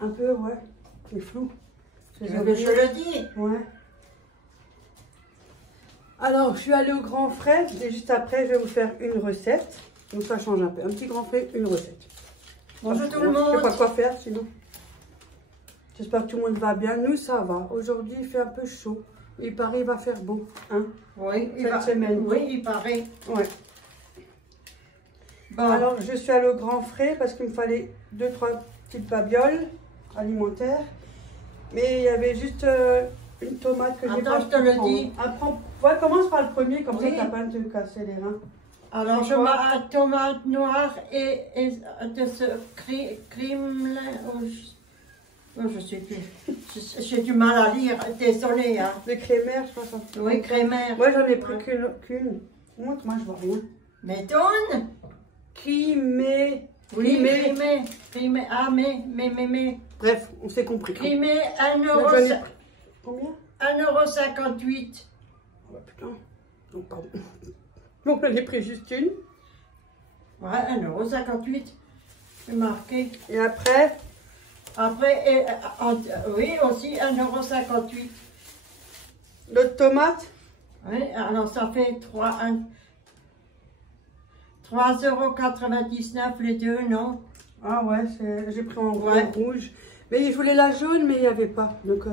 Un peu, ouais. C'est flou. Je le dis. Ouais. Alors, je suis allée au Grand Frais et juste après, je vais vous faire une recette. Donc, ça change un peu. Un petit Grand Frais, une recette. Bonjour tout le Je ne sais pas monde. quoi faire sinon. J'espère que tout le monde va bien. Nous, ça va. Aujourd'hui, il fait un peu chaud. Il paraît qu'il va faire beau. Hein, Oui, cette semaine. Oui, il paraît. Ouais. Bon. Alors, je suis allée au Grand Frais parce qu'il me fallait 2-3 petites babioles alimentaires. Mais il y avait juste une tomate que j'ai pas. Attends, je te le dis. Ouais, commence par le premier, comme Oui. ça, t'as pas de te casser les reins. Alors, je mets un tomate noire et de ce crime-là. Je sais plus. J'ai du mal à lire. Désolée. Hein. Le crémère, je pense. Oui, crémère. Moi, j'en ai pris qu'une. Moi, je vois rien. Méthone. Crimée. Oui, crimée. Ah, mais. Bref, on s'est compris. Crimée, Combien 1,58 €. Oh, putain. Donc, pardon. Donc, j'en ai pris juste une. Ouais, 1,58 €. C'est marqué. Et après, oui, aussi 1,58 €. l'autre tomate. Oui, alors ça fait 3,99 € les deux, non? Ah ouais, j'ai pris en Ouais. rouge. Mais je voulais la jaune, mais il n'y avait pas. Donc,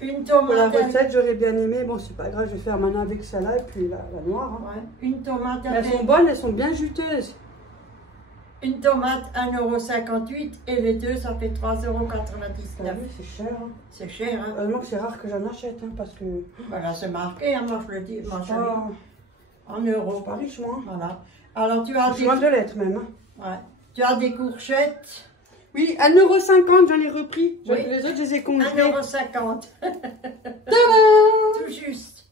Une pour la tomate. recette, j'aurais bien aimé. Bon, c'est pas grave, je vais faire maintenant avec celle-là et puis la noire. Hein. Ouais, une tomate. Mais elles sont bonnes, elles sont bien juteuses. Une tomate 1,58 € et les deux, ça fait 3,99 €. Oui, c'est cher. Hein. C'est cher, hein? Heureusement que c'est rare que j'en achète, hein, parce que Voilà, c'est marqué, hein, moi je le dis, moi je pas, dis, en je euros. suis pas riche, moi. Voilà. Alors tu as Je suis loin de l'être même. Hein. ouais. Tu as des courgettes. Oui, 1,50 €, j'en ai repris. Oui. Les autres, je les ai congelés. 1,50 €. Tadam! Tout juste.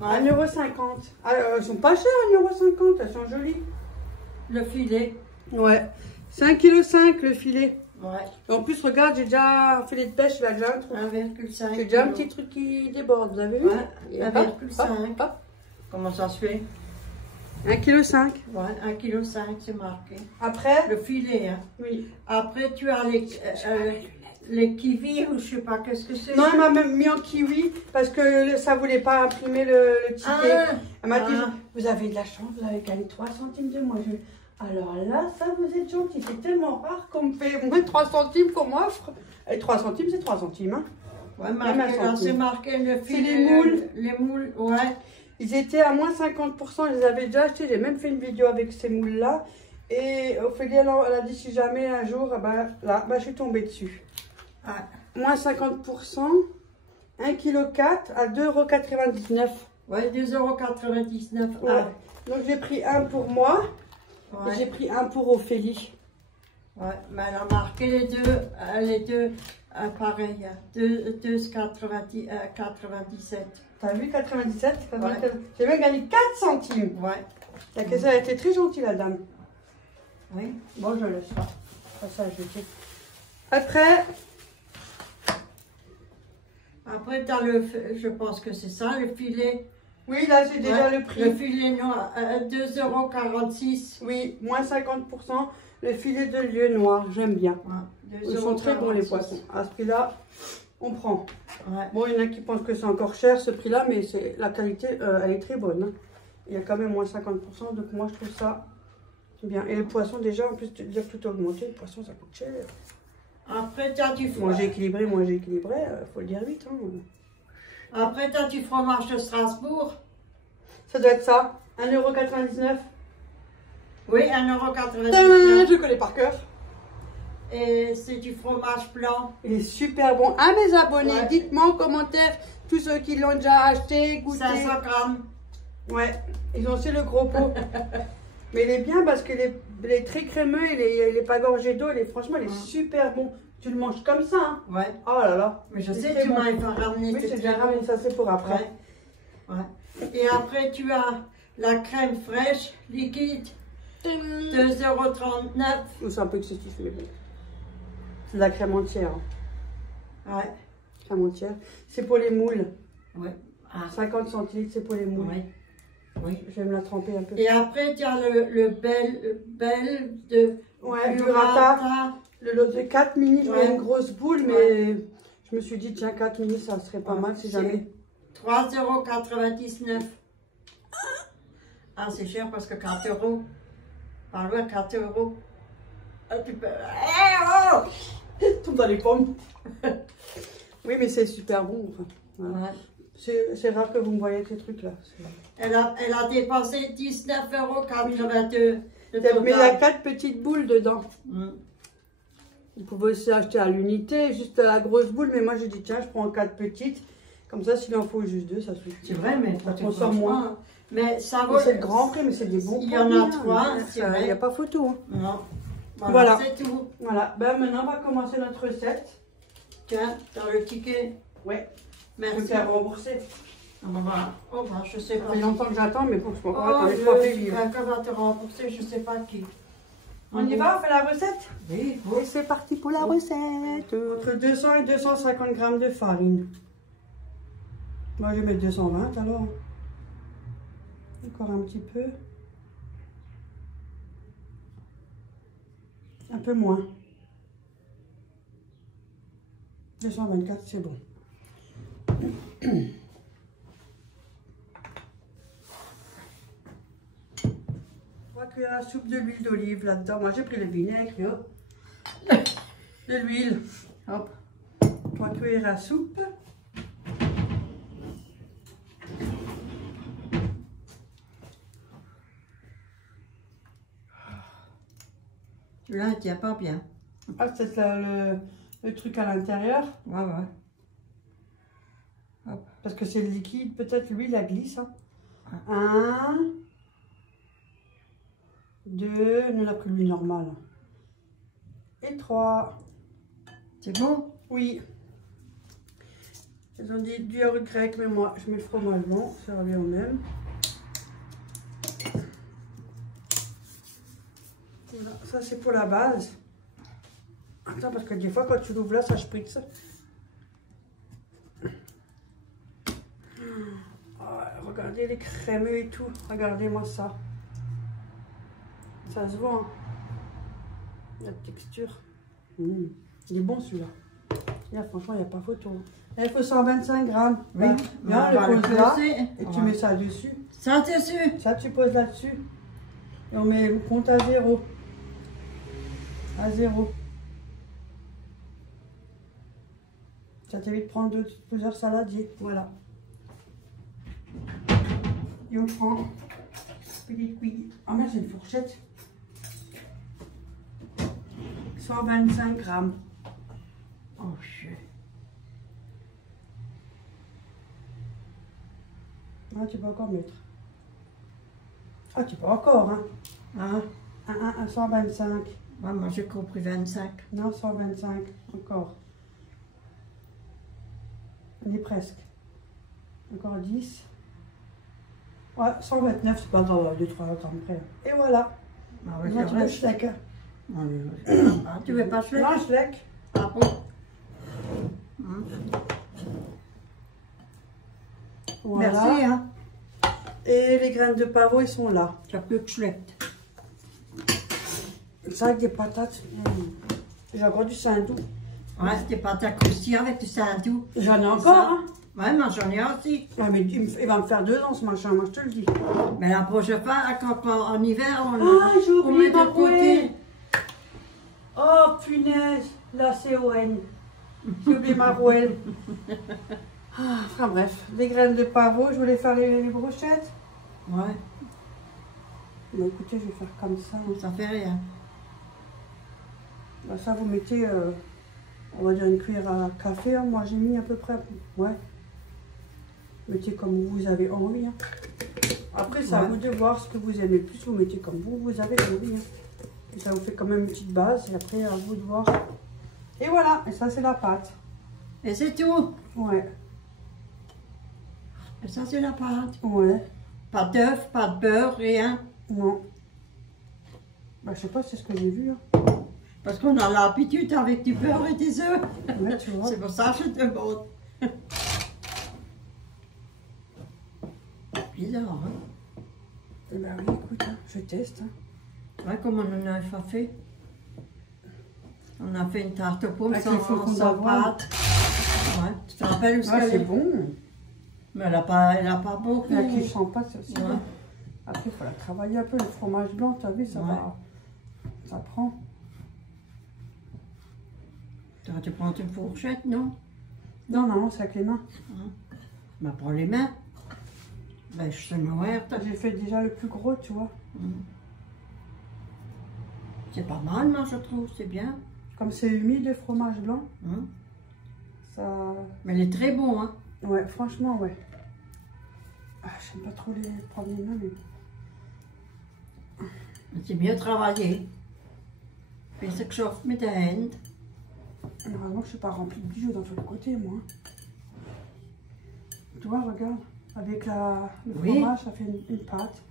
1,50 €. Ah, elles sont pas chères, 1,50 €, elles sont jolies. Le filet. Ouais. C'est 1,5 kg le filet. Ouais. Et en plus, regarde, j'ai déjà un filet de pêche, là, déjà un truc. 1,5 J'ai déjà un kg. petit truc qui déborde, vous avez vu? Ouais, Et 1,5 hop, hop. Comment ça se fait? 1,5 kg. Ouais, 1,5 kg, c'est marqué. Après, Le filet, hein. oui. Après, tu as les kiwis ou je sais pas qu'est-ce que c'est. Non, elle m'a même mis en kiwi parce que ça voulait pas imprimer le ticket. Ah, Elle m'a dit, ah. vous avez de la chance, vous avez gagné 3 centimes de moins. Alors là, ça vous êtes gentil, c'est tellement rare qu'on me fait moins de 3 centimes qu'on m'offre. Et 3 centimes, c'est 3 centimes. Hein. Ouais, marqué, là, c'est marqué le filet. les moules. Les moules, ouais. Ils étaient à moins 50%, ils les avaient déjà achetés. J'ai même fait une vidéo avec ces moules-là. Et Ophélie, elle a dit si jamais un jour, ben, là, ben, je suis tombée dessus. Ah. Moins 50%, 1,4 kg à 2,99 €. Ouais, 2,99 €. Ouais. Donc j'ai pris un pour moi Ouais. et j'ai pris un pour Ophélie. Ouais, mais elle a marqué les deux pareil, 2,97 €. T'as vu 97? Ouais. J'ai même gagné 4 centimes. Ouais. La caisse a été très gentille, la dame. Oui. Bon, je laisse pas. Pas ça, je dis. Après, Après, tu as je pense que c'est ça, le filet. oui, là j'ai déjà Ouais, le prix. Le filet noir, 2,46 €. Oui, moins 50%. Le filet de lieu noir, j'aime bien. Ouais, Ils sont très bons les 2,46 €. poissons. À ce prix-là, on prend. Ouais. Bon, il y en a qui pensent que c'est encore cher ce prix-là, mais la qualité, elle est très bonne. Hein. Il y a quand même moins 50%, donc moi je trouve ça bien. Et le poisson, déjà, en plus de dire tout augmenté, le poisson ça coûte cher. Après, tu as du Moi j'ai équilibré, faut le dire vite. Hein. Après, tu as du fromage de Strasbourg. Ça doit être ça, 1,99 €. Oui, 1,99 Je €. connais par cœur. Et c'est du fromage blanc. Il est super bon. À mes abonnés, Ouais. dites-moi en commentaire, tous ceux qui l'ont déjà acheté, goûté. 500 grammes. Ouais, ils ont aussi le gros pot. Mais il est bien parce qu'il est très crémeux, il est pas gorgé d'eau, franchement, il est super bon. Tu le manges comme ça, hein. Ouais. Oh là là. Mais je C'est sais, très tu bon. m'as ramené. Oui, j'ai déjà ramené ça, c'est pour après. Ouais. Ouais. Et après, tu as la crème fraîche liquide, 2,39 €. C'est un peu excessif, mais bon. C'est de la crème entière. Hein. Ouais. Crème entière. C'est pour les moules. Ouais. Ah. 50 centilitres, c'est pour les moules. Ouais. Oui. Je vais me la tremper un peu. Et après, tu as le bel de Ouais, burrata. Le lot de 4 mini, je voulais Ouais. une grosse boule, mais Ouais. je me suis dit, tiens, 4 mini, ça serait pas mal si C'est jamais. 3,99 €. Ah, c'est cher parce que 4 €. Par loin, 4 €. Ah, tu peux... Eh oh! Tombe dans les pommes. Oui, mais c'est super bon. Enfin, voilà. Ouais. C'est rare que vous me voyez ces trucs-là. Elle a dépensé 19,82 € de Mais il y a total. 4 petites boules dedans. Mm. Vous pouvez aussi acheter à l'unité, juste la grosse boule, mais moi j'ai dit tiens, je prends 4 petites. Comme ça, s'il en faut juste 2, ça suffit. C'est vrai, mais Ça consomme moins. Mais ça Mais vaut... c'est le grand prix, mais c'est des bons Il y en a 3, c'est Il vrai. n'y a pas photo. Hein. Non. Voilà. C'est tout. Voilà, ben maintenant on va commencer notre recette. Tiens, dans le ticket. Ouais, je vais me Merci. faire rembourser. Je sais Ça pas. fait longtemps que j'attends, mais bon, je peux encore Oh, attendre les 3 février. quelqu'un va te rembourser, je sais pas qui. On y va, on fait la recette? Oui, Et c'est parti pour la recette. Entre 200 et 250 grammes de farine. Moi je vais mettre 220 alors. Encore un petit peu. Un peu moins. 224, c'est bon. 3 cuillères à soupe de l'huile d'olive là-dedans. Moi j'ai pris le vinaigre. De l'huile. Hop. 3 cuillères à soupe. Celui-là, il tient pas bien. Ah, c'est le truc à l'intérieur. Ouais, ouais. Hop. Parce que c'est le liquide, peut-être l'huile, la glisse. Hein. Ouais. 1, 2, nous on a pris l'huile normale. Et 3. C'est bon? Oui. Ils ont dit du yaourt grec, mais moi je mets le fromage blanc, ça revient au même. Voilà, ça c'est pour la base. Attends, parce que des fois quand tu l'ouvres là, ça spritz. Oh, regardez les crémeux et tout. Regardez-moi ça. Ça se voit. Hein. La texture. Il est bon celui-là. Là, franchement, il n'y a pas photo. Là, il faut 125 grammes. Oui. Là, On va le le pose là. peser. Et tu Ouais. mets ça dessus. Ça dessus. Ça, tu poses là-dessus. Et on met le compte à 0. À 0. Ça t'évite de prendre plusieurs saladiers. Voilà. Et on prend petite cuillère. Ah merde, c'est une fourchette. 125 grammes. Oh, shit. Ah, tu peux encore mettre. Ah, tu peux encore, hein. Ah, 125. ouais, moi j'ai compris 25. Non, 125. Encore. On est presque. Encore 10. Ouais, 129, c'est pas grave, 2-3 temps après. Et voilà. Ah, ouais, Moi, c'est tu vrai. veux schleck. Ah, tu veux pas se Non, schleck. Ah bon? Voilà. Merci, hein. Et les graines de pavot, ils sont là. Tu as plus que chouette. Ça avec des patates. J'ai encore du saindoux. Ouais, c'était pas ta croustille avec du saindoux. J'en ai C'est encore, ça. hein. Ouais, moi j'en ai aussi. Ouais, mais il va me faire 2 ans ce machin, moi je te le dis. Mais la prochaine fois, quand en hiver, on, Ah, j'ai on oublié met ma de côté. rouelle. Oh punaise, la CON. J'ai oublié ma rouelle. Ah, enfin bref, des graines de pavot, je voulais faire les brochettes. Ouais, Bah écoutez, je vais faire comme ça. ça fait rien. Bah, ça, vous mettez, on va dire une cuillère à café. Hein. Moi, j'ai mis à peu près. Ouais. Mettez comme vous avez envie. Hein. Après, c'est à Ouais. vous de voir ce que vous aimez plus. Vous mettez comme vous avez envie. Hein. Et ça vous fait quand même une petite base. Et après, à vous de voir. Et voilà. Et ça, c'est la pâte. Et c'est tout. Ouais. Et ça, c'est la pâte. Ouais. Pas d'œuf, pas de beurre, rien. Non. Bah, je sais pas, c'est ce que j'ai vu. Hein. Parce qu'on a l'habitude avec du beurre et des œufs. Ouais, tu vois. C'est pour ça que je te demande. Bizarre, hein? Eh ben oui, écoute, hein, je teste. Hein. Ouais, comme on en a fait. On a fait une tarte aux pommes avec les flocons sans d'avoine. pâte. Ouais, tu te rappelles où Ah, c'est est? bon. Mais elle a pas beaucoup. La quiche sans pâte, c'est aussi Ouais. bon. Après, il faut la travailler un peu. Le fromage blanc, tu as vu, ça Ouais. va. Ça prend. Tu aurais dû prendre une fourchette, non? Non, non, c'est avec les mains. Mais prends les mains. Ben, je suis ouverte. J'ai fait déjà le plus gros, tu vois. C'est pas mal, moi, je trouve, c'est bien. Comme c'est humide, le fromage blanc, Hein? ça... Mais il est très bon, hein. Ouais, franchement, ouais. Ah, j'aime pas trop les prendre les mains, mais... C'est bien travaillé. Fais ce que je fais mit den Händen. Normalement, je suis pas remplie de bijoux dans l'autre côté, moi. Tu vois, regarde. Avec le Oui. fromage, ça fait une pâte.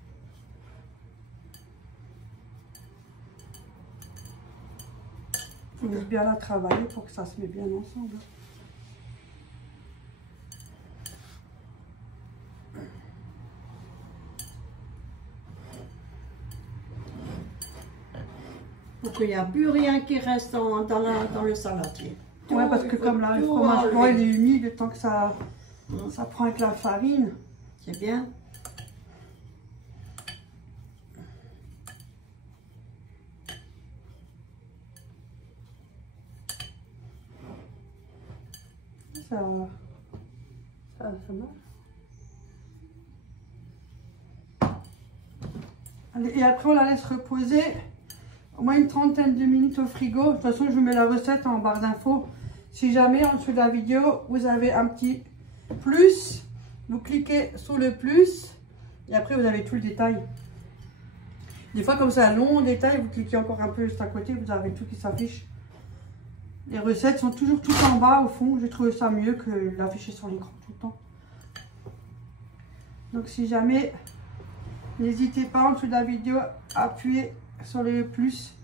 Il faut bien la travailler pour que ça se mette bien ensemble. Pour qu'il n'y a plus rien qui reste dans le saladier. Ouais, parce que comme là, le fromage blanc, il est humide, le temps que ça prend avec la farine. C'est bien. Ça marche. Allez, et après, on la laisse reposer au moins une trentaine de minutes au frigo. De toute façon, je vous mets la recette en barre d'infos. Si jamais, en dessous de la vidéo, vous avez un petit plus, vous cliquez sur le plus et après, vous avez tout le détail. Des fois, comme c'est un long détail, vous cliquez encore un peu juste à côté, vous avez tout qui s'affiche. Les recettes sont toujours tout en bas au fond. J'ai trouvé ça mieux que l'afficher sur l'écran tout le temps. Donc si jamais, n'hésitez pas en dessous de la vidéo à appuyer sur le plus.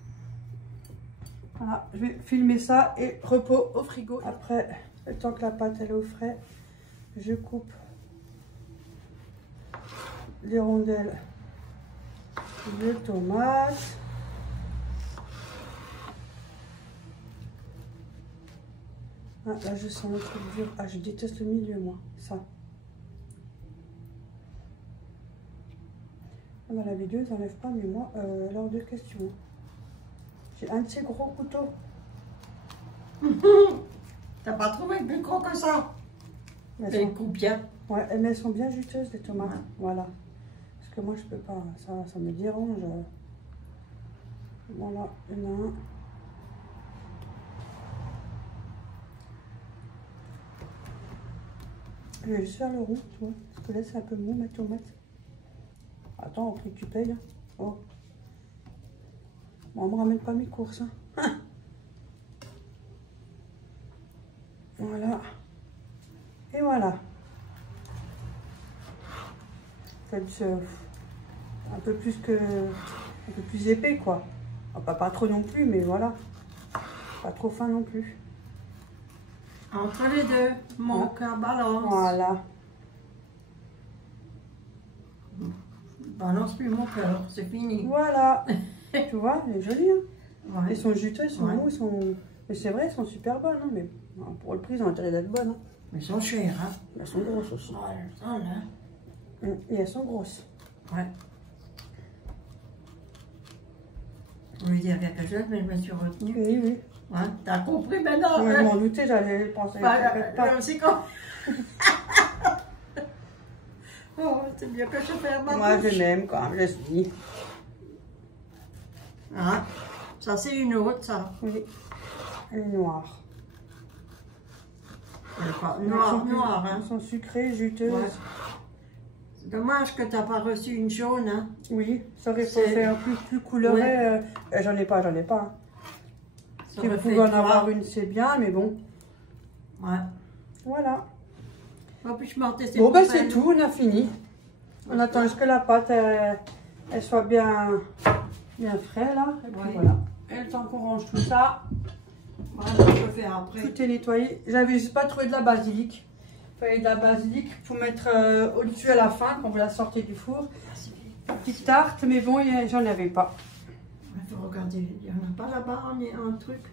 Voilà, je vais filmer ça et repos au frigo. Après, le temps que la pâte elle est au frais, je coupe les rondelles de tomates. Ah, là, je sens le truc dur. Ah, je déteste le milieu, moi. Ça. Ah, bah, la vidéo, ça n'enlève pas, mais moi, lors de questions. J'ai un de ces gros couteaux. T'as pas trouvé plus gros que ça? Et il coupe bien. Ouais, mais elles sont bien juteuses, les tomates. Ouais. Voilà. Parce que moi, je peux pas. Ça me dérange. Voilà, il y en a un. Je vais juste faire le rond, tu vois. Parce que là, c'est un peu mou, ma tomate. Attends, au prix que tu payes. Oh. Bon, on me ramène pas mes courses. Hein. Voilà. Et voilà. Faites un peu plus épais, quoi. Enfin, pas trop non plus, mais voilà. Pas trop fin non plus. Entre les deux, mon cœur balance. Voilà. Balance plus mon cœur, c'est fini. Voilà. Tu vois, elle est jolie. Hein. Ouais. Elles sont juteuses, elles sont Ouais. mous, elles sont... Mais c'est vrai, elles sont super bonnes. Hein, mais pour le prix, elles ont intérêt d'être bonnes. Hein. Mais elles sont chères, hein. Elles sont grosses aussi. Voilà. Et elles sont grosses. Ouais. Je voulais dire quelque chose, mais je me suis retenue. Oui, oui. Ouais, t'as compris maintenant? Ouais, je Hein? m'en doutais, j'allais penser. C'est comme... Oh, c'est bien que je ferme ma Moi, bouche. je m'aime quand même, je dis. Ah, ça c'est une autre, ça. Oui. Elle est noire. Elle est pas Elles noire, sont plus- noire, hein. Elles sont sucrées, juteuses. Ouais. C'est dommage que t'as pas reçu une jaune, hein. Oui, ça aurait C'est- fait plus coloré. Ouais. J'en ai pas. Hein. Ça Si vous aurait pouvez fait en trois. avoir une, c'est bien, mais bon. Ouais. Voilà. En plus, je m'en testais Bon, ben pour c'est elle. tout, on a fini. On attend juste que la pâte elle soit bien frais là. Et puis Ouais. voilà. Et le temps qu'on range tout ça, Voilà, je le fais après. tout est nettoyé. J'avais juste pas trouvé de la basilic. Il fallait de la basilic pour mettre au-dessus à la fin quand vous la sortez du four. Petite tarte, mais bon, j'en avais pas. Il faut regarder, il n'y en a pas là-bas un truc.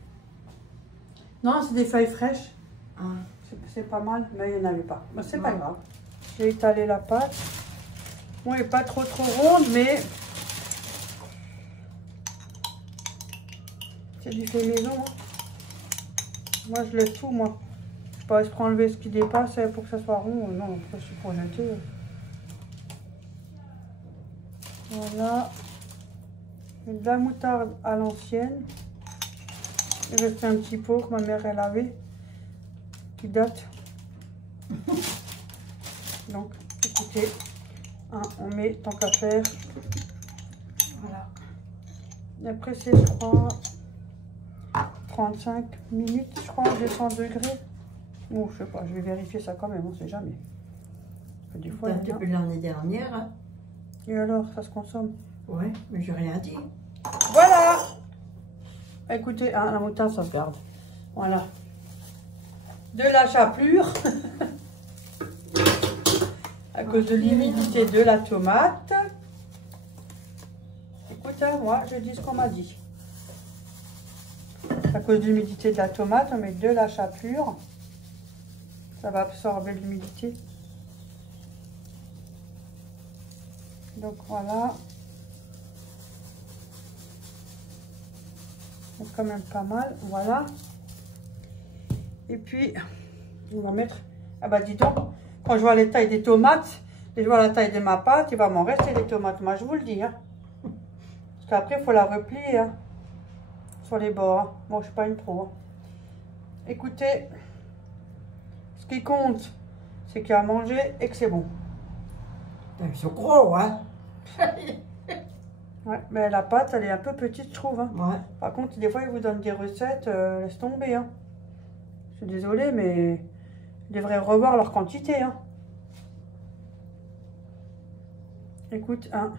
Non, c'est des feuilles fraîches. Ah. C'est pas mal, mais il n'y en avait pas. Mais c'est pas grave. J'ai étalé la pâte. Bon, elle n'est pas trop ronde, mais c'est du fait maison. Hein. Moi, je laisse tout, moi. Je peux pas enlever ce qui dépasse pour que ça soit rond. Non, je suis pour jeter. Voilà. De la moutarde à l'ancienne. Il reste un petit pot que ma mère elle avait, qui date. Donc, écoutez, hein, on met tant qu'à faire. Voilà. Et après, c'est, je crois, 35 minutes, je crois, 200 degrés. Bon, je sais pas, je vais vérifier ça quand même, on sait jamais. Des fois, depuis l'année dernière. Hein. Et alors, ça se consomme? Ouais, mais j'ai rien dit. Voilà! Écoutez, hein, la moutarde, ça se garde. Voilà. De la chapelure. À cause de l'humidité de la tomate. Écoute, hein, moi, je dis ce qu'on m'a dit. À cause de l'humidité de la tomate, on met de la chapelure. Ça va absorber l'humidité. Donc voilà. C'est quand même pas mal, voilà. Et puis, on va mettre... Ah bah dis donc, quand je vois les tailles des tomates, et je vois la taille de ma pâte, il va m'en rester des tomates, moi je vous le dis. Hein. Parce qu'après, il faut la replier hein, sur les bords. Hein. Bon, je suis pas une pro. Hein. Écoutez, ce qui compte, c'est qu'il y a à manger et que c'est bon. Ils sont gros, hein. Ouais, mais la pâte, elle est un peu petite, je trouve. Hein. Ouais. Par contre, des fois, ils vous donnent des recettes, laisse tomber. Hein. Je suis désolée, mais ils devraient revoir leur quantité. Hein. Écoute, hein.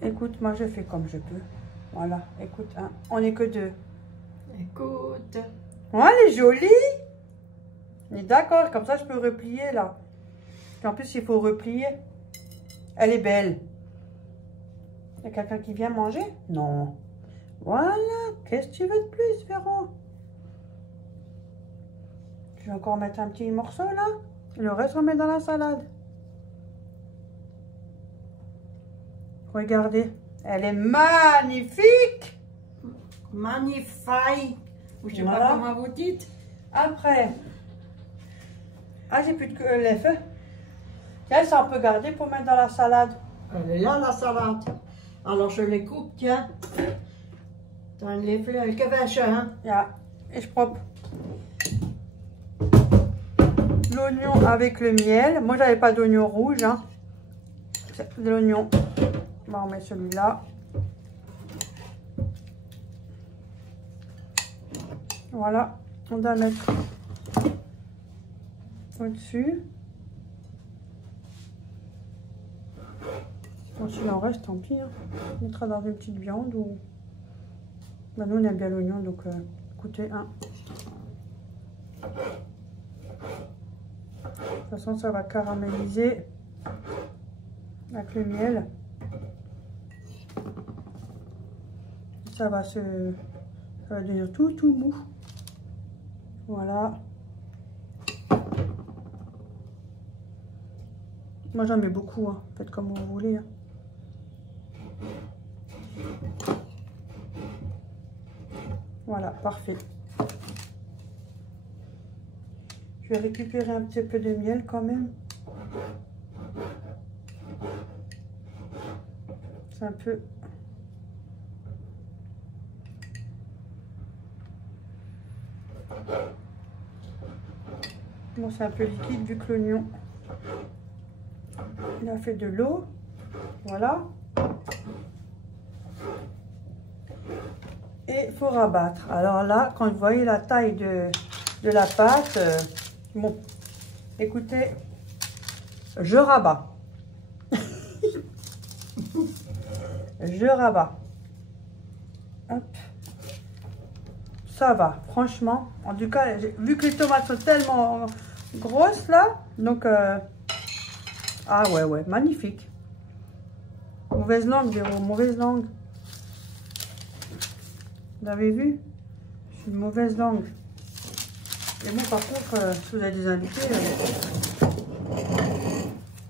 Écoute, moi, je fais comme je peux. Voilà, écoute, hein. On n'est que deux. Écoute. Oh, elle est jolie. On est d'accord, comme ça, je peux replier, là. Et en plus, il faut replier. Elle est belle. Il y a quelqu'un qui vient manger? Non. Voilà. Qu'est-ce que tu veux de plus, Véro? Je vais encore mettre un petit morceau, là. Le reste, on met dans la salade. Regardez. Elle est magnifique. Magnifique. Je ne sais Voilà. pas comment vous dites. Après. Ah, j'ai plus de lait. Tiens, ça, on peut garder pour mettre dans la salade. Elle est là, la salade. Alors, je les coupe, tiens. Dans les fleurs, le cavache, hein. Yeah. Et je propre. L'oignon avec le miel. Moi, j'avais pas d'oignon rouge. Hein. C'est de l'oignon. Bon, on met celui-là. Voilà. On doit mettre au-dessus. Bon, s'il en reste, tant pis. Hein. On mettra dans une petite viande ou... Ben, nous, on aime bien l'oignon, donc écoutez, hein. De toute façon, ça va caraméliser avec le miel. Ça va devenir tout mou. Voilà. Moi, j'en mets beaucoup. Hein. Faites comme vous voulez. Hein. Voilà, parfait. Je vais récupérer un petit peu de miel quand même. C'est un peu... Bon, c'est un peu liquide vu que l'oignon, il a fait de l'eau. Voilà. Et il faut rabattre. Alors là, quand vous voyez la taille de la pâte, bon, écoutez, je rabats. Je rabats. Hop. Ça va, franchement. En tout cas, vu que les tomates sont tellement grosses là, donc... ah ouais, magnifique. Mauvaise langue, Véro, mauvaise langue. Vous avez vu? Je suis une mauvaise langue. Et moi, par contre, si vous avez des invités,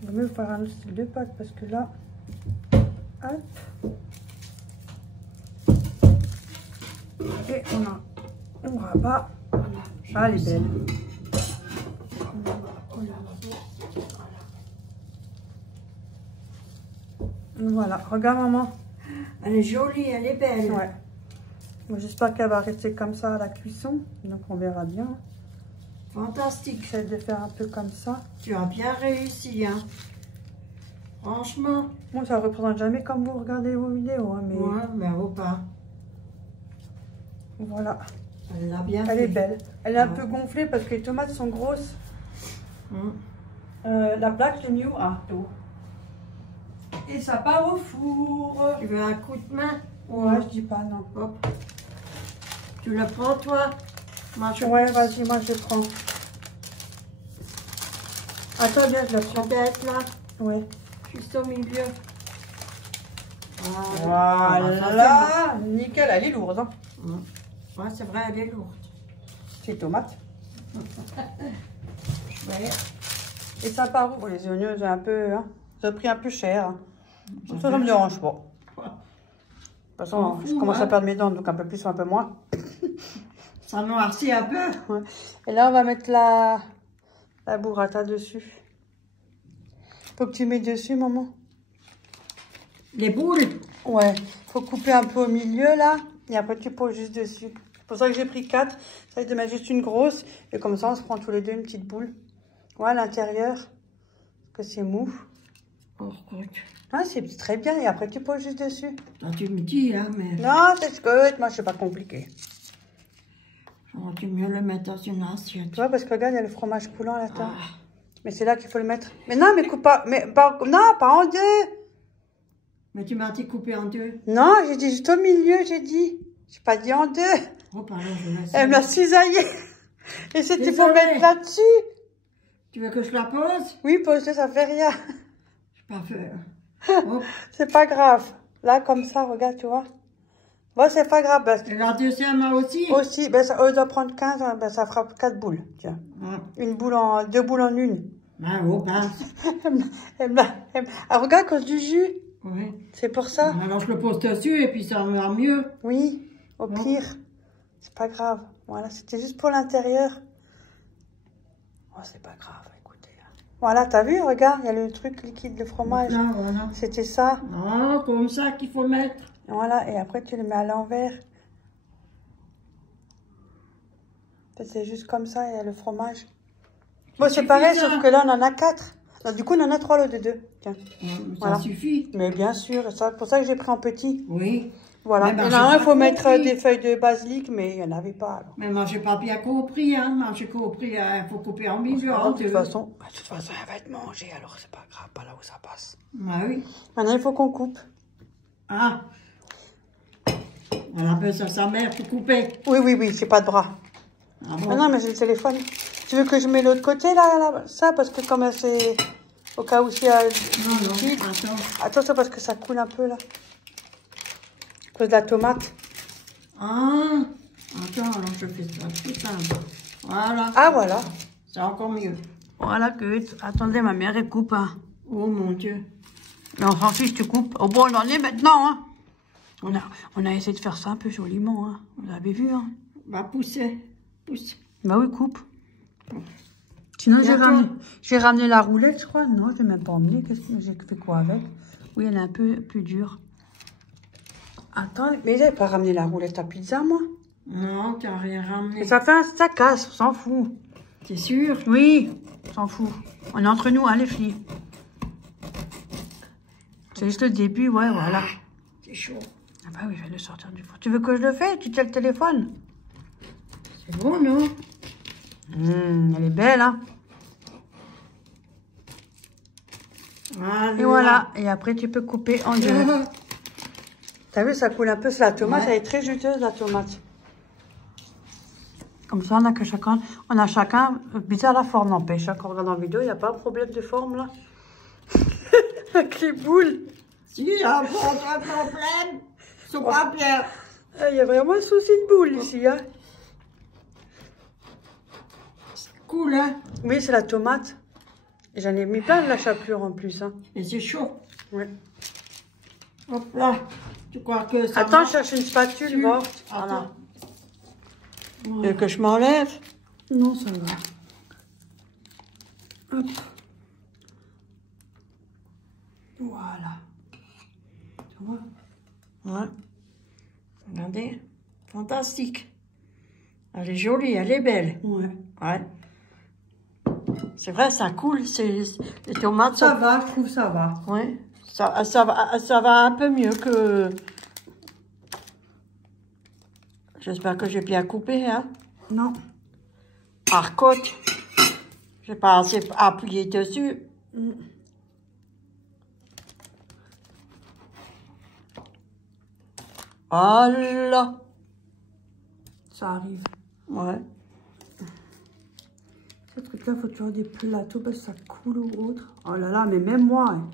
il vaut mieux faire un style de pâte parce que là, hop. Et on rabat. Ah, elle est belle. Voilà, regarde maman. Elle est jolie, elle est belle. Ouais. J'espère qu'elle va rester comme ça à la cuisson. Donc on verra bien. Fantastique. J'essaie de faire un peu comme ça. Tu as bien réussi, hein. Franchement. Moi, ça ne représente jamais comme vous regardez vos vidéos. Hein, mais... Ouais, mais ou pas. Voilà. Elle l'a bien fait. Elle est belle. Elle est un peu gonflée parce que les tomates sont grosses. La plaque, je l'ai mis au râteau. Et ça part au four. Tu veux un coup de main? Ouais, je dis pas non. Hop. Tu le prends, toi? Moi, ouais, vas-y, moi je le prends. Attends bien, je le prends. Peut-être là. Ouais. Juste au milieu. Voilà. Nickel, elle est lourde. Hein. Ouais, c'est vrai, elle est lourde. C'est tomate. Ouais. Et ça part où? Les oignons, j'ai un peu... Hein, ça a pris un peu cher. Hein. Ça ne me dérange pas. De toute façon, je commence à perdre mes dents, donc un peu plus ou un peu moins. Ça noircit un peu. Ouais. Et là, on va mettre la burrata dessus. Faut que tu mets dessus, maman. Les boules? Ouais. Faut couper un peu au milieu, là. Et après, tu poses juste dessus. C'est pour ça que j'ai pris 4. Ça va de mettre juste une grosse. Et comme ça, on se prend tous les deux une petite boule. Ouais, à l'intérieur. Parce que c'est mou. Oh, écoute. Ah, c'est très bien. Et après, tu poses juste dessus. Là, tu me dis, hein, mais... Non, c'est ce que... Moi, c'est pas compliqué. J'aurais dû mieux le mettre dans une assiette. Tu vois, parce que regarde, il y a le fromage coulant à l'intérieur. Ah. Mais c'est là qu'il faut le mettre. Mais non, mais coupe pas... Mais pas... Non, pas en deux. Mais tu m'as dit couper en deux. Non, j'ai dit juste au milieu, j'ai dit. J'ai pas dit en deux. Oh, pardon, je me Elle me l'a cisaillée. Et c'était pour mettre là-dessus. Tu veux que je la pose? Oui, pose-le, ça fait rien. Je pas fait. Oh. C'est pas grave. Là, comme ça, regarde, tu vois. Bon, c'est pas grave. Et la deuxième aussi? Aussi, ben, ça, on doit prendre 15, ben, ça fera 4 boules. Tiens. Une boule en... 2 boules en une. Ah, oh, ben. Ah, regarde, à cause du jus. Oui. C'est pour ça. Alors, je le pose dessus et puis ça va mieux. Oui, au pire. C'est pas grave. Voilà, c'était juste pour l'intérieur. Oh, c'est pas grave, écoutez. Voilà, t'as vu, regarde, il y a le truc liquide, le fromage. Là, voilà. C'était ça. Oh, comme ça qu'il faut mettre. Voilà, et après tu le mets à l'envers. C'est juste comme ça, il y a le fromage. Bon, c'est pareil, sauf que là, on en a 4. Donc, du coup, on en a 3 lots de 2. Tiens. Ça suffit. Mais bien sûr, c'est pour ça que j'ai pris en petit. Oui. Voilà. Et là, il faut mettre des feuilles de basilic, mais il n'y en avait pas. Alors. Mais moi, j'ai pas bien compris. Hein. Moi, j'ai compris, il faut couper en milieu. De toute façon, elle va être mangée, alors c'est pas grave, pas là où ça passe. Ah oui. Maintenant, il faut qu'on coupe. Ah. Elle a besoin de sa mère pour couper. Oui, j'ai pas de bras. Ah bon? Ah non, mais j'ai le téléphone. Tu veux que je mette l'autre côté, là, ça, parce que comme c'est... Au cas où s'il y a... Non, attends. Attention, parce que ça coule un peu, là. À cause de la tomate. Ah. Attends, alors je fais ça tout simple. Voilà. Ah, voilà. C'est encore mieux. Voilà, que... Attendez, ma mère, elle coupe, hein. Oh, mon Dieu. Mais on s'en fiche, tu coupes. Oh, bon, on en est maintenant, hein. On a essayé de faire ça un peu joliment, hein. Vous avez vu, hein. Va pousser. Pousse. Bah oui, coupe. Sinon, j'ai ramené la roulette, je crois. Non, je l'ai même pas emmené. Qu'est-ce que j'ai fait quoi avec? Oui, elle est un peu plus dure. Attends, mais j'avais pas ramené la roulette à pizza, moi. Non, tu n'as rien ramené. Et ça fait ça casse, on s'en fout. T'es sûr? Oui, on s'en fout. On est entre nous, hein, les filles. C'est juste le début, ouais, voilà. C'est chaud. Ah bah oui, je vais le sortir du four. Tu veux que je le fasse? Tu tiens le téléphone? C'est bon, non? Elle est belle, hein? Voilà. Et voilà. Et après, tu peux couper en deux. T'as vu, ça coule un peu. C'est la tomate, elle est très juteuse, la tomate. Comme ça, on a chacun bizarre la forme, n'empêche. Quand on regarde dans la vidéo, il n'y a pas de problème de forme, là. Avec les boules. Si, il y a un problème. Ils sont pas bien. Il y a vraiment un souci de boule ici. Hein. C'est cool, hein? Oui, c'est la tomate. Et j'en ai mis plein de la chapelure en plus. Hein. Et c'est chaud. Ouais. Hop là. Tu crois que ça Attends, marche? je cherche une spatule morte. Voilà. Voilà. Et que je m'enlève? Non, ça va. Hop. Voilà. Tu vois? Ouais. Regardez. Fantastique. Elle est jolie, elle est belle. Ouais. Ouais. C'est vrai, ça coule. Les tomates Ça va, je trouve ça va. Oui. Ça va un peu mieux que... J'espère que j'ai bien coupé, hein. Non. Arcotte. J'ai pas assez appuyé dessus. Voilà. Ça arrive. Ouais. Ce truc-là, faut toujours des plateaux parce que ça coule ou autre. Oh là là, mais même moi. Hein.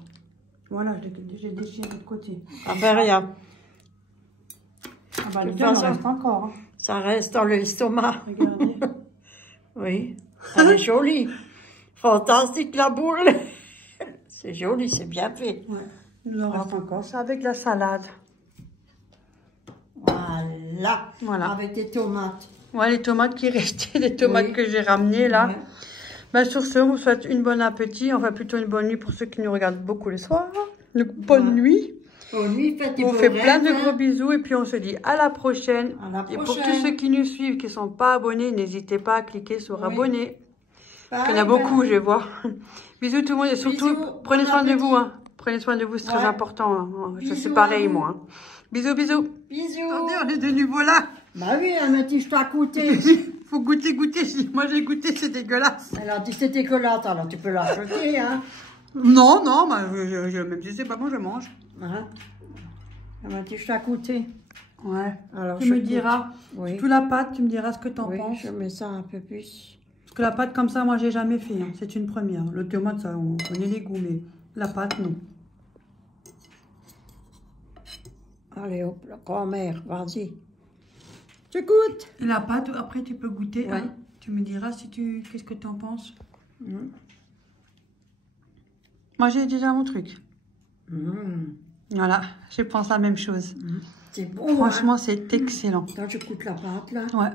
Voilà, j'ai déchiré de l'autre côté. Ça fait rien. Ah bah, le toute temps, il en façon, reste encore. Hein. Ça reste dans l'estomac. Regardez. Oui. Elle est jolie. Fantastique, la boule. C'est joli, c'est bien fait. Ouais. Il en reste encore. Ça avec la salade. Voilà. Voilà. Avec des tomates. Ouais, les tomates qui restaient, les tomates Oui. que j'ai ramenées là. Ouais. Bah, sur ce, on vous souhaite une bonne appétit, enfin plutôt une bonne nuit pour ceux qui nous regardent beaucoup le soir. Donc, bonne nuit. Bonne nuit, faites des On vous beaux fait plein de rêves. gros bisous et puis on se dit à la prochaine. À la Et pour prochaine. tous ceux qui nous suivent, qui ne sont pas abonnés, n'hésitez pas à cliquer sur Oui. abonner. Bye, Il y en a beaucoup, bye. je vais voir. Bisous tout le monde et surtout, Bisous, prenez bon soin de appétit. vous. Hein. Prenez soin de vous, c'est très Ouais. important. Hein. Je Bisous sais à pareil, vous. moi. Hein. Bisous, bisous. Bisous. Attendez, on est de nouveau là. Bah oui, elle m'a dit, je t'ai goûté. Faut goûter, goûter. Moi, j'ai goûté, c'est dégueulasse. Elle a dit, c'est dégueulasse, alors tu peux la jeter, hein. Non, non, bah, même si c'est pas bon, je mange. Hein? Elle m'a dit, je t'ai goûté. Ouais. Alors, Tu je me goûte. diras. Oui. Tout la pâte, tu me diras ce que t'en Oui, penses. je mets ça un peu plus. Parce que la pâte comme ça, moi, j'ai jamais fait. Hein. C'est une première. Le tomate, ça, on connaît les goûts, mais la pâte, non. Allez, hop, la grand-mère, vas-y. Tu goûtes. Et la pâte, après, tu peux goûter. Ouais. Hein. Tu me diras si qu'est-ce que tu en penses. Moi, j'ai déjà mon truc. Voilà, je pense la même chose. C'est bon. Franchement, c'est excellent. Quand je goûte la pâte, là. Ouais.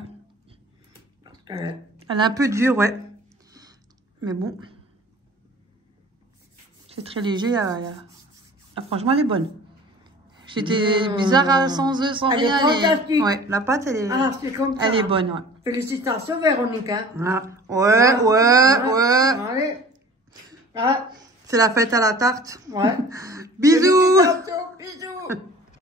euh, Elle est un peu dure, ouais. Mais bon. C'est très léger. Franchement, elle est bonne. J'étais bizarre sans œufs, sans Elle est rien. fantastique. Ouais, la pâte, elle est, Ah, c'est comme ça. elle est bonne, ouais. Félicitations, Véronique. Hein. Ah, ouais. Allez. Ah, C'est la fête à la tarte. ouais. Bisous. Félicitations, bisous.